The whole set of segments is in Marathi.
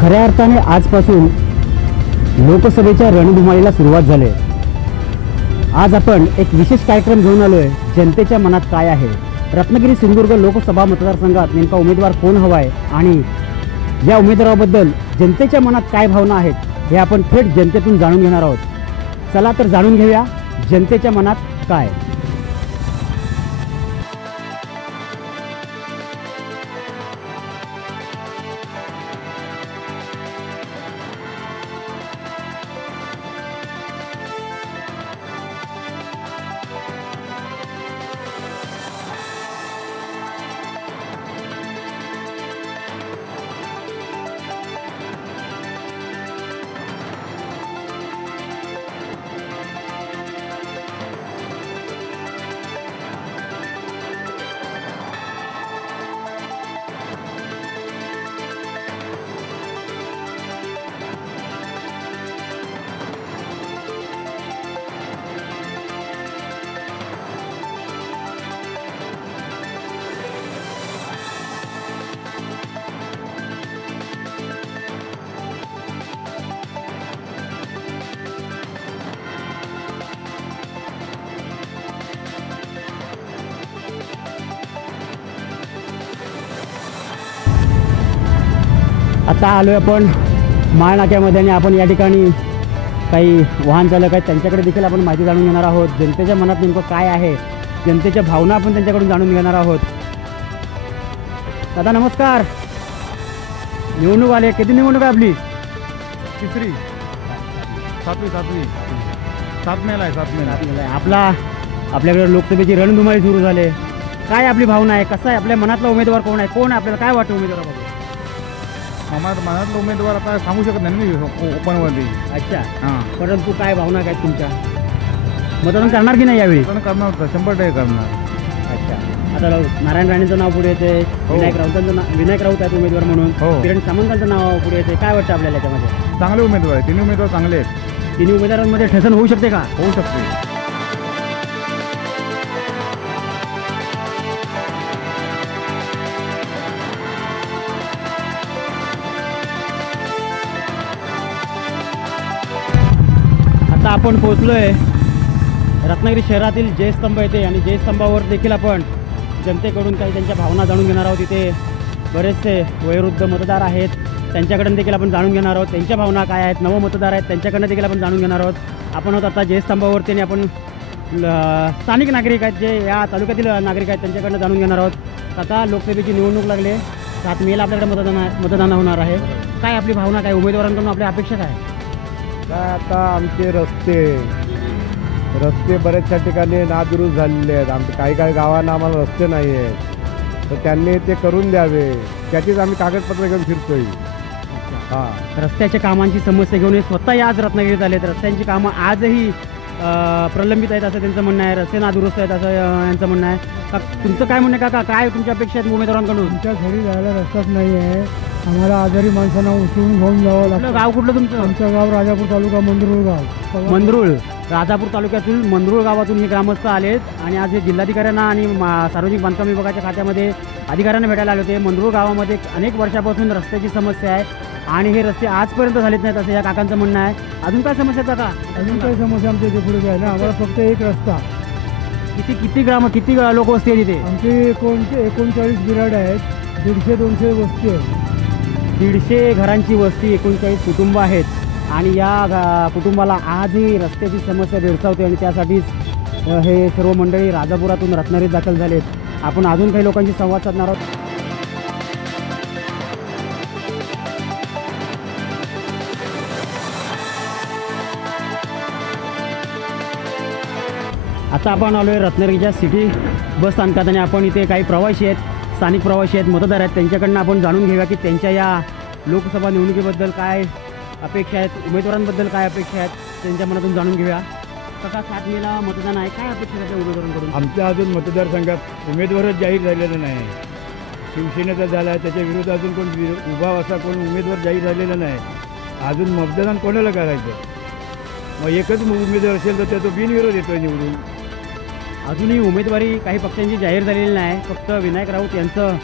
खऱ्या अर्थाने आजपासून लोकसभेच्या रणधुमाळीला सुरुवात झाली. आज आपण एक विशेष कार्यक्रम घेऊन आलोय. जनतेच्या मनात काय आहे, रत्नागिरी सिंधुदुर्ग लोकसभा मतदारसंघात नेमका उमेदवार कोण हवा आहे आणि या उमेदवाराबद्दल जनतेच्या मनात काय भावना आहेत हे आपण थेट जनतेतून जाणून घेणार आहोत. चला तर जाणून घेऊया जनतेच्या मनात काय. आता आलो आहे आपण माळ नाक्यामध्ये आणि आपण या ठिकाणी काही वाहन चालक आहेत त्यांच्याकडे देखील आपण माहिती जाणून घेणार आहोत. जनतेच्या मनात नेमकं काय आहे, जनतेच्या भावना आपण त्यांच्याकडून जाणून घेणार आहोत. दादा नमस्कार. निवडणूक आली, किती निवडणूक आहे आपली? तिसरी सात मेला आहे. आपल्याकडे लोकसभेची रणधुमाळी सुरू झाली. काय आपली भावना आहे, कसं आहे, आपल्या मनातला उमेदवार कोण आहे, कोण आपल्याला काय वाटतं उमेदवाराबद्दल? मनातला उमेदवार आता सांगू शकत नाही मी ओपनवरती. अच्छा हां, परंतु काय भावना काय तुमच्या? मतदान करणार की नाही यावेळी? करणार होतं, 100% करणार. अच्छा, आता नारायण राणेंचं नाव पुढे येते, विनायक राऊत आहेत उमेदवार म्हणून, किरण सामंतांचं नाव पुढे येते. काय वाटतं आपल्याला याच्यामध्ये? चांगले उमेदवार आहे, तिन्ही उमेदवार चांगले आहेत. तिन्ही उमेदवारांमध्ये ठसन होऊ शकते का? होऊ शकते. आता आपण पोहोचलोय रत्नागिरी शहरातील जयस्तंभ येथे आणि जयस्तंभावर देखील आपण जनतेकडून काही त्यांच्या भावना जाणून घेणार आहोत. इथे बरेचसे वयोवृद्ध मतदार आहेत, त्यांच्याकडून देखील आपण जाणून घेणार आहोत त्यांच्या भावना काय आहेत. नव मतदार आहेत, त्यांच्याकडनं देखील आपण जाणून घेणार आहोत. आपण आहोत आता जयस्तंभावरती आणि आपण स्थानिक नागरिक आहेत, जे या तालुक्यातील नागरिक आहेत, त्यांच्याकडनं जाणून घेणार आहोत. आता लोकसभेची निवडणूक लागली, 7 मेला आपल्याकडे मतदान होणार आहे. काय आपली भावना काय, उमेदवारांकडून आपल्या अपेक्षा काय? काय आता आमचे रस्ते बऱ्याचशा ठिकाणी नादुरुस्त झालेले आहेत. काही गावांना आम्हाला रस्ते नाही आहेत, तर त्यांनी ते करून द्यावे, त्याचीच आम्ही कागदपत्र घेऊन फिरतोय. हां, रस्त्याच्या कामांची समस्या घेऊन स्वतः आज रत्नागिरीत आलेत. रस्त्यांची कामं आजही प्रलंबित आहेत असं त्यांचं म्हणणं आहे. रस्ते नादुरुस्त आहेत असं यांचं म्हणणं आहे. तुमचं काय म्हणणं काका, काय तुमच्या अपेक्षा आहेत उमेदवारांकडून? तुमच्या घरी जायला रस्ताच नाही आहे. आम्हाला आजारी माणसांना उचलून घेऊन जावं लागतं. गाव कुठलं तुमचं? आमचं गाव राजापूर तालुका मंदरुळ गाव. मंदरुळ, राजापूर तालुक्यातील मंदरुळ गावातून हे ग्रामस्थ आलेत आणि आज हे जिल्हाधिकाऱ्यांना आणि सार्वजनिक बांधकाम विभागाच्या खात्यामध्ये अधिकाऱ्यांना भेटायला आले होते. मंदरुळ गावामध्ये अनेक वर्षापासून रस्त्याची समस्या आहे आणि हे रस्ते आजपर्यंत झालेत नाहीत असं या काकांचं म्हणणं आहे. अजून काय समस्या आहेत काका? अजून काही समस्या आमच्या इथे पुढे आहे ना, आम्हाला फक्त एक रस्ता. किती लोक वस्ती आहेत इथे? आमचे 39 बिराड आहेत, 150-200 वस्ती आहेत. 150 घरांची वस्ती, 39 कुटुंब आहेत आणि या कुटुंबाला आजही रस्त्याची समस्या भेडसावते आणि त्यासाठीच हे सर्व मंडळी राजापुरातून रत्नागिरीत दाखल झालेत. आपण अजून काही लोकांशी संवाद साधणार आहोत. आता आपण आलो आहे रत्नागिरीच्या सिटी बस स्थानकात आणि आपण इथे काही प्रवासी आहेत, स्थानिक प्रवासी आहेत, मतदार आहेत, त्यांच्याकडनं आपण जाणून घेऊया की त्यांच्या या लोकसभा निवडणुकीबद्दल काय अपेक्षा आहेत, उमेदवारांबद्दल काय अपेक्षा आहेत, त्यांच्या मनातून जाणून घेऊया. कसा 7 मेला मतदान आहे, काय अपेक्षा आहे उमेदवारांकडून? आमच्या अजून मतदारसंघात उमेदवारच जाहीर झालेलं नाही. शिवसेनेचा झाला आहे, त्याच्या विरोधात अजून कोण उभा असा कोण उमेदवार जाहीर झालेला नाही. अजून मतदान कोणाला करायचं? मग एकच उमेदवार असेल तर त्याचा बिनविरोध येतोय निवडून. अजूनही उमेदवारी काही पक्षांची जाहीर झालेली नाही. फक्त विनायक राऊत यांचं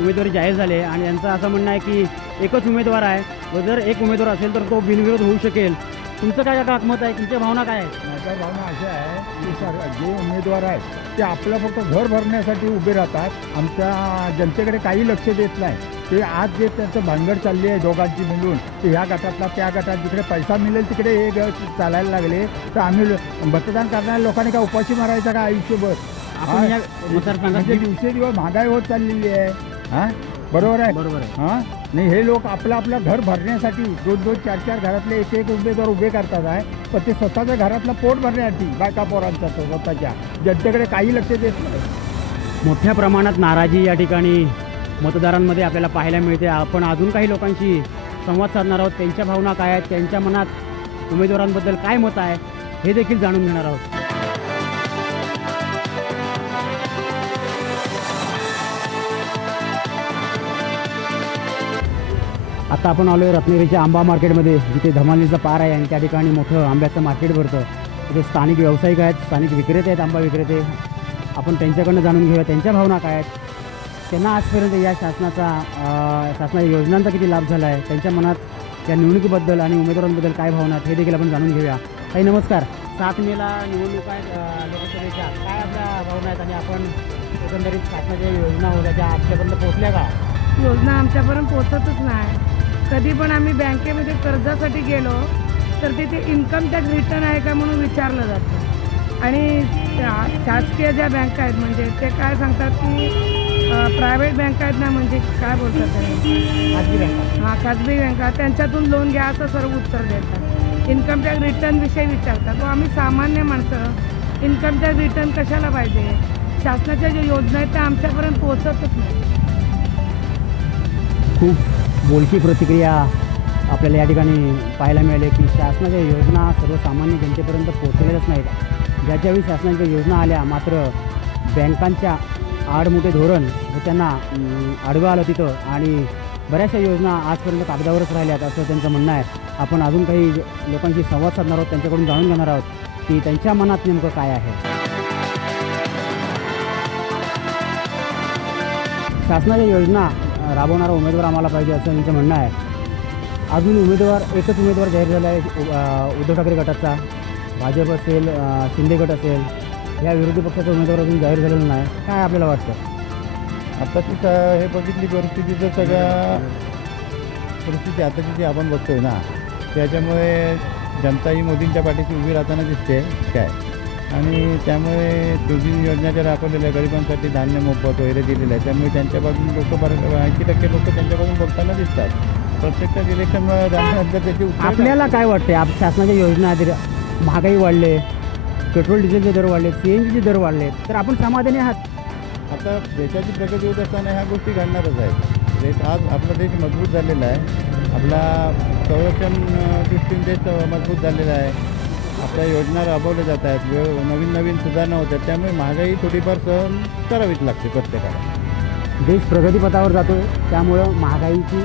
उमेदवारी जाहीर झाले आणि यांचं असं म्हणणं आहे की एकच उमेदवार आहे व जर एक उमेदवार असेल तर तो बिनविरोध होऊ शकेल. तुमचं काय काका मत आहे? तुमच्या भावना काय आहे? माझ्या भावना अशा आहे की जे उमेदवार आहेत ते आपलं फक्त घर भरण्यासाठी उभे राहतात. आमच्या जनतेकडे काही लक्ष देत नाही. ते आज जे त्यांचं भानगड चालली आहे दोघांची मिळून, ते ह्या गटातला त्या गटात जिकडे पैसा मिळेल तिकडे हे गट चालायला लागले. तर आम्ही मतदान करणाऱ्या लोकांनी काय उपाशी मारायचं का आयुष्यभर? आपण या मतदारसंघात म्हणजे दिवसेदिवस महागाई होत चाललेली आहे. हां, बरोबर आहे. बरोबर आहे. हां, नाही हे लोक आपलं घर भरण्यासाठी 2-2, 4-4 घरातले एक उमेदवार उभे करतात आहे. पण ते स्वतःच्या घरातलं पोट भरण्यासाठी बायका पोरांचा स्वतःच्या जनतेकडे काही लक्ष देत नाही. मोठ्या प्रमाणात नाराजी या ठिकाणी मतदारांमध्ये आपल्याला पाहायला मिळते. आपण अजून काही लोकांशी संवाद साधणार आहोत. त्यांच्या भावना काय आहेत, त्यांच्या मनात उमेदवारांबद्दल काय मत आहे हे देखील जाणून घेणार आहोत. आता आपण आलो आहे रत्नागिरीच्या आंबा मार्केटमध्ये, जिथे धमालीचा पार आहे आणि त्या ठिकाणी मोठं आंब्याचं मार्केट भरतं. तिथे स्थानिक व्यावसायिक आहेत, स्थानिक विक्रेते आहेत, आंबा विक्रेते. आपण त्यांच्याकडनं जाणून घेऊया त्यांच्या भावना काय आहेत, त्यांना आजपर्यंत या शासनाच्या योजनांचा किती लाभ झाला आहे, त्यांच्या मनात या निवडणुकीबद्दल आणि उमेदवारांबद्दल काय भावना आहेत हे देखील आपण जाणून घेऊया. ताई नमस्कार. 7 मेला निवडणूक आहेत लोकसभेच्या, काय आपल्या भावना आहेत आणि आपण एकंदरीत शासनाच्या योजना होत्या त्या आपल्यापर्यंत पोहोचल्या का? योजना आमच्यापर्यंत पोचतच नाही. कधी पण आम्ही बँकेमध्ये कर्जासाठी गेलो तर तिथे इन्कम टॅक्स रिटर्न आहे का म्हणून विचारलं जातं. आणि शासकीय ज्या बँका आहेत म्हणजे ते काय सांगतात की प्रायव्हेट बँका आहेत ना, म्हणजे काय बोलतात त्याला, खाजगी बँका. हां, खाजगी बँका, त्यांच्यातून लोन घ्या असं सर्व उत्तर देतात. इन्कम टॅक्स रिटर्नविषयी विचारतात. व आम्ही सामान्य माणसं इन्कम टॅक्स रिटर्न कशाला पाहिजे? शासनाच्या ज्या योजना आहेत त्या आमच्यापर्यंत पोचतच नाही. खूप बोलकी प्रतिक्रिया आपल्याला या ठिकाणी पाहायला मिळाली की शासनाच्या योजना सर्वसामान्य जनतेपर्यंत पोहोचलेल्याच नाहीत. ज्याच्या वेळी शासनाच्या योजना आल्या मात्र बँकांच्या आडमुठे धोरण हे त्यांना आडवं आलं तिथं आणि बऱ्याचशा योजना आजपर्यंत कागदावरच राहिल्यात असं त्यांचं म्हणणं आहे. आपण अजून काही लोकांशी संवाद साधणार आहोत, त्यांच्याकडून जाणून घेणार आहोत की त्यांच्या मनात नेमकं काय आहे. शासनाच्या योजना राबवणारा उमेदवार आम्हाला पाहिजे असं त्यांचं म्हणणं आहे. अजून एकच उमेदवार जाहीर झाला आहे उद्धव ठाकरे गटाचा. भाजप असेल, शिंदे गट असेल, या विरोधी पक्षाचा उमेदवार अजून जाहीर झालेला नाही. काय आपल्याला वाटतं? आत्ताची हे बघितली परिस्थिती तर सगळ्या परिस्थिती आताची जी आपण बघतोय ना, त्याच्यामुळे जनता ही मोदींच्या पाठीशी उभी राहताना दिसते काय. आणि त्यामुळे 2-3 योजना ज्या राबवलेल्या आहे, गरिबांसाठी धान्य मोफत वगैरे दिलेलं आहे, त्यामुळे त्यांच्या बाजून लोक 80% लोक त्यांच्या बाजून बोलताना दिसतात. प्रत्यक्षात इलेक्शन झाल्यानंतर त्याची आपल्याला काय वाटते? शासनाच्या योजना महागाई वाढले, पेट्रोल डिझेलचे दर वाढले, CNGचे दर वाढले, तर आपण समाधानी आहात? आता देशाची प्रगती होत असताना ह्या गोष्टी घडणारच आहेत. आज आपला देश मजबूत झालेला आहे. आपला संरक्षण दृष्टीने देश मजबूत झालेला आहे. आपल्या योजना राबवल्या जात आहेत, नवीन सुधारणा होत आहेत. त्यामुळे महागाई थोडीफार सहन करावीच लागते प्रत्येकाला. देश प्रगतीपथावर जातो आहे, त्यामुळं महागाईची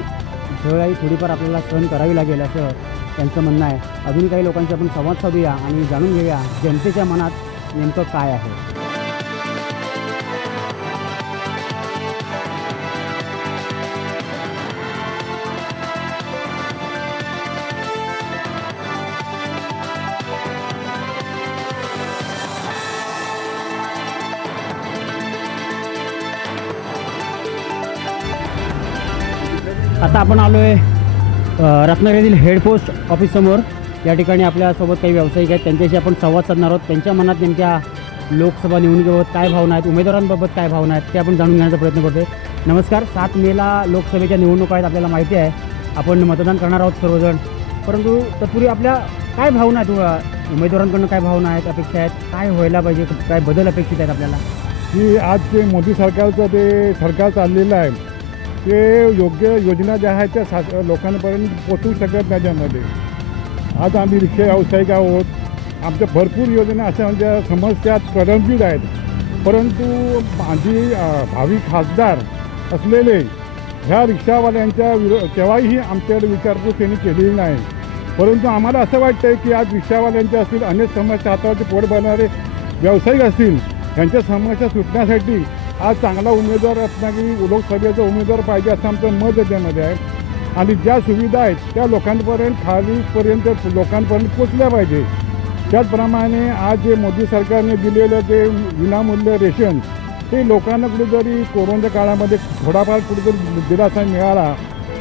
झळाई थोडीफार आपल्याला सहन करावी लागेल असं त्यांचं म्हणणं आहे. अजून काही लोकांशी आपण संवाद साधूया आणि जाणून घेऊया जनतेच्या मनात नेमकं काय आहे. आता आपण आलो आहे रत्नागिरीतील हेड पोस्ट ऑफिससमोर. या ठिकाणी आपल्यासोबत काही व्यावसायिक आहेत, त्यांच्याशी आपण संवाद साधणार आहोत. त्यांच्या मनात नेमक्या लोकसभा निवडणुकीबाबत काय भावना आहेत, उमेदवारांबाबत काय भावना आहेत ते आपण जाणून घेण्याचा प्रयत्न करतो आहे. नमस्कार. 7 मेला लोकसभेच्या निवडणुका आहेत, आपल्याला माहिती आहे. आपण मतदान करणार आहोत सर्वजण. परंतु तत्पूर्वी आपल्या काय भावना आहेत, उमेदवारांकडून काय भावना आहेत, अपेक्षा आहेत, काय व्हायला पाहिजे, काय बदल अपेक्षित आहेत आपल्याला? की आज जे मोदी सरकारचं ते सरकार चाललेलं आहे ते योग्य योजना ज्या आहेत त्या लोकांपर्यंत पोचवू शकत नाही. त्यामध्ये आज आम्ही रिक्षा व्यावसायिक आहोत. आमच्या भरपूर योजना अशा म्हणजे समस्या प्रलंबित आहेत. परंतु माझी भावी खासदार असलेले ह्या रिक्षावाल्यांच्या केव्हाही आमच्याकडे विचारपूस त्यांनी केलेली नाही. परंतु आम्हाला असं वाटतं की आज रिक्षावाल्यांच्या असतील, अनेक समस्या हातावरती पोट भरणारे व्यावसायिक असतील, ह्यांच्या समस्या सुटण्यासाठी आज चांगला उमेदवार रत्नागिरी लोकसभेचा उमेदवार पाहिजे असं आमचं मत त्याच्यामध्ये आहे. आणि ज्या सुविधा आहेत त्या लोकांपर्यंत खालीपर्यंत लोकांपर्यंत पोचल्या पाहिजे. त्याचप्रमाणे आज जे मोदी सरकारने दिलेलं ते विनामूल्य रेशन ते लोकांना कुठेतरी कोरोनाच्या काळामध्ये थोडाफार कुठेतरी दिलासा मिळाला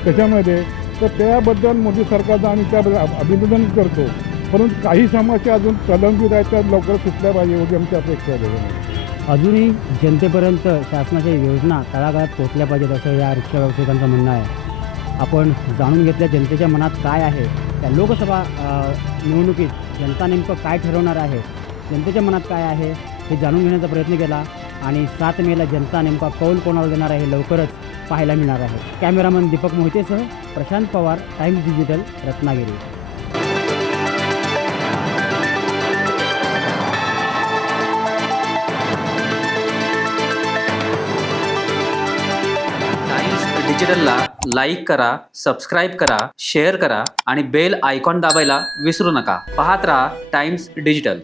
त्याच्यामध्ये, तर त्याबद्दल मोदी सरकारचं आम्ही त्याबद्दल अभिनंदन करतो. परंतु काही समस्या अजून प्रलंबित आहेत त्या लवकर सुटल्या पाहिजे एवढी आमची अपेक्षा आहे. अजूनही जनतेपर्यंत शासनाच्या योजना तळागाळात पोहोचल्या पाहिजेत असं या रिक्षा व्यावसायिकांचं म्हणणं आहे. आपण जाणून घेतल्या जनतेच्या मनात काय आहे, त्या लोकसभा निवडणुकीत जनता नेमकं काय ठरवणार आहे, जनतेच्या मनात काय आहे हे जाणून घेण्याचा प्रयत्न केला. आणि 7 मेला जनता नेमका कौल कोणाला देणार आहे हे लवकरच पाहायला मिळणार आहे. कॅमेरामन दीपक मोहितेसह Prashant Pawar, Times Digital, Ratnagiri. Times डिजिटलला लाईक करा, सबस्क्राईब करा, शेअर करा आणि बेल आयकॉन दाबायला विसरू नका. पाहत राहा टाइम्स डिजिटल.